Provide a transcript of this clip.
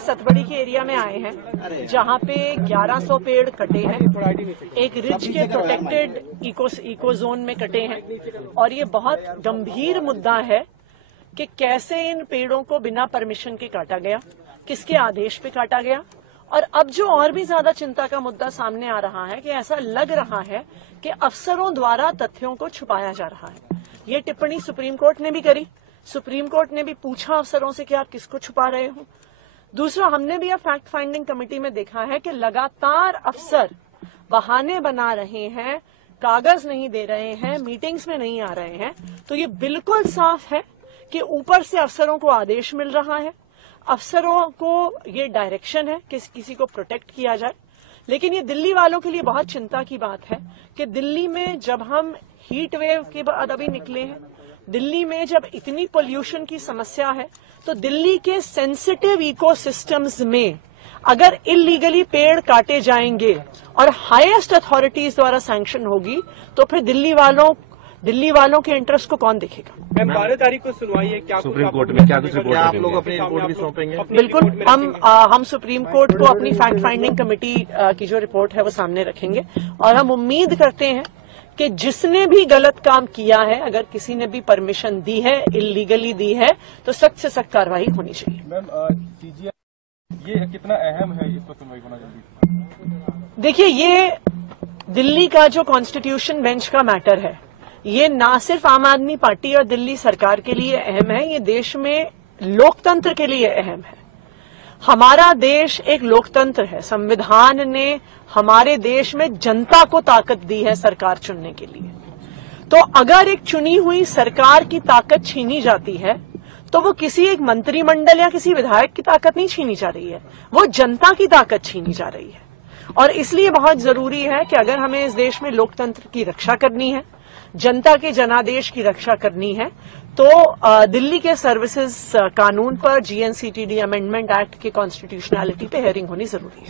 सतबड़ी के एरिया में आए हैं जहां पे 1100 पेड़ कटे हैं, एक रिज के प्रोटेक्टेड इको जोन में कटे हैं। और ये बहुत गंभीर मुद्दा है कि कैसे इन पेड़ों को बिना परमिशन के काटा गया, किसके आदेश पे काटा गया। और अब जो और भी ज्यादा चिंता का मुद्दा सामने आ रहा है कि ऐसा लग रहा है कि अफसरों द्वारा तथ्यों को छुपाया जा रहा है। ये टिप्पणी सुप्रीम कोर्ट ने भी करी, सुप्रीम कोर्ट ने भी पूछा अफसरों से कि आप किसको छुपा रहे हो। दूसरा, हमने भी अब फैक्ट फाइंडिंग कमेटी में देखा है कि लगातार अफसर बहाने बना रहे हैं, कागज नहीं दे रहे हैं, मीटिंग्स में नहीं आ रहे हैं। तो ये बिल्कुल साफ है कि ऊपर से अफसरों को आदेश मिल रहा है, अफसरों को ये डायरेक्शन है कि किसी को प्रोटेक्ट किया जाए। लेकिन ये दिल्ली वालों के लिए बहुत चिंता की बात है कि दिल्ली में जब हम हीट वेव के बाद अभी निकले हैं, दिल्ली में जब इतनी पोल्यूशन की समस्या है, तो दिल्ली के सेंसिटिव इकोसिस्टम्स में अगर इलीगली पेड़ काटे जाएंगे और हाईएस्ट अथॉरिटीज द्वारा सैंक्शन होगी, तो फिर दिल्ली वालों के इंटरेस्ट को कौन देखेगा। मैम 12 तारीख को सुनवाई है, क्या सुप्रीम कोर्ट में क्या कुछ रिपोर्ट आप लोग अपनी रिपोर्ट भी सौंपेंगे? बिल्कुल, हम सुप्रीम कोर्ट को अपनी फैक्ट फाइंडिंग कमेटी की जो रिपोर्ट है वो सामने रखेंगे। और हम उम्मीद करते हैं कि जिसने भी गलत काम किया है, अगर किसी ने भी परमिशन दी है, इलीगली दी है, तो सख्त से सख्त कार्रवाई होनी चाहिए। मैम सीजीआई ये कितना अहम है इस पर सुनवाई होना जल्दी? देखिए, ये दिल्ली का जो कॉन्स्टिट्यूशन बेंच का मैटर है, ये ना सिर्फ आम आदमी पार्टी और दिल्ली सरकार के लिए अहम है, ये देश में लोकतंत्र के लिए अहम है। हमारा देश एक लोकतंत्र है। संविधान ने हमारे देश में जनता को ताकत दी है सरकार चुनने के लिए। तो अगर एक चुनी हुई सरकार की ताकत छीनी जाती है, तो वो किसी एक मंत्रिमंडल या किसी विधायक की ताकत नहीं छीनी जा रही है, वो जनता की ताकत छीनी जा रही है। और इसलिए बहुत जरूरी है कि अगर हमें इस देश में लोकतंत्र की रक्षा करनी है, जनता के जनादेश की रक्षा करनी है, तो दिल्ली के सर्विसेज कानून पर GNCTD अमेंडमेंट एक्ट के कॉन्स्टिट्यूशनैलिटी पे हेयरिंग होनी जरूरी है।